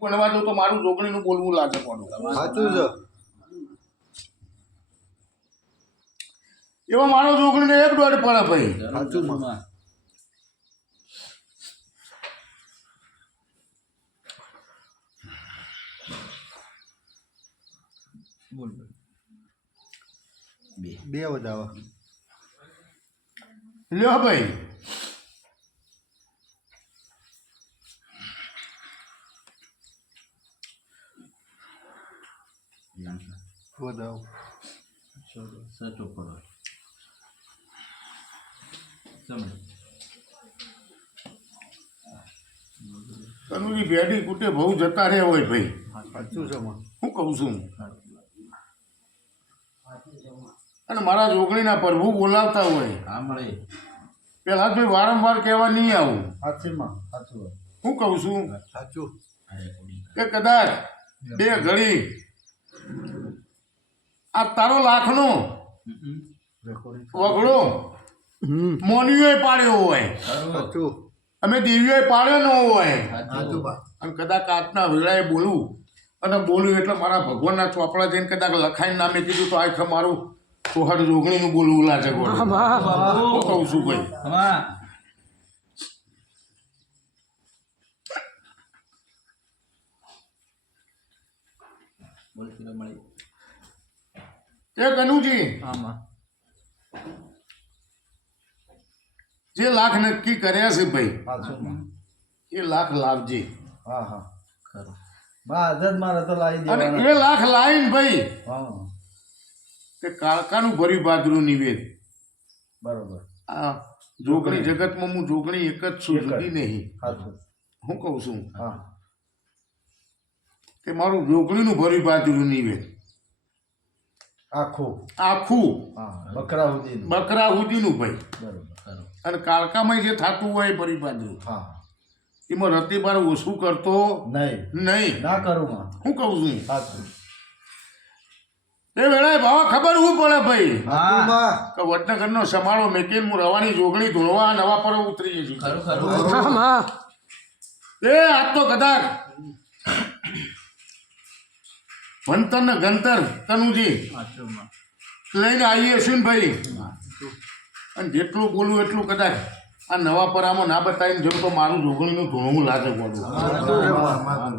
ભણવા દો તો મારું જોગણીનું બોલવું લાગે પડું. સાચું છે. એવો મારો જોગણીને એક દોઢ પડે ભાઈ. સાચું માં. બોલ બે વધાવા લ્યો ભાઈ. વધાવો સચો પડો સમજ તનુજી ભેડી કુટે બહુ જતા રહે હોય ભાઈ. સાચું છે માં. હું કહું છું. અને મારા જોગણીના પ્રભુ બોલાવતા હોય હા મળે પેલા તો વારંવાર કહેવા નહીં આવું. સાચી માં. સાચું હું કહું છું સાચું. કે કદાચ બે ઘડી આ તારો લાખનો વગડો મોનીઓએ પાડ્યો હોય, સાચું. અમે દેવીઓએ પાડ્યો ન હોય, સાચું બા. અને કદાચ આજના વેળાએ બોલું અને બોલ્યું એટલે મારા ભગવાનના ચોપડા જઈને કદાચ લખાઈને નામે કીધું તો આખા મારું સોહાડ જોગણીનું બોલવું લાગે. હું કહું છું ભાઈ. બોલ મળે એ કનુજી આમાં જે લાખ નક્કી કર્યા છે ભાઈ સાચું માં. એ લાખ લાવજે. હા હા. ખરો બા આદત મારે તો લાવી અને દેવાના. એ લાખ લાવીને ભાઈ હા કે કાળકાનું ભર્યું બાદરું નિવેદ. બરોબર. આ જોગણી જગતમાં હું જોગણી એક જ છું, જુદી નહીં. સાચું. હું કહું છું હા કે મારું જોગણીનું ભર્યું બાદરું નિવેદ આખું. આખું હા બકરા સુધી. બકરા સુધીનું ભાઈ. બરોબર. ખરો અને કાળકામાં જે થતું હોય એ ભરી બાદરું હા એમાં રતિબાર ઓછું કરતો નહીં નહીં. ના કરું માં. હું કહું છું સાચું. એ વેળાએ ભાવા ખબર હું પડે ભાઈ સાચું માં. કે વડનગરનો સમાળો મેકીને હું રવાની જોગણી ધોળવા નવા પર ઉતરી જઈશ. ખરું ખરું એ આજ તો કદાચ ભણતર ને ગંતર તનુજી આશ્રમમાં લઈને આવીએ છીએ ને ભાઈ. અને જેટલું બોલું એટલું કદાચ આ નવા પરામાં ના બતાવીને જવું તો મારું જોગણીનું ધોળવું લાગે પડું.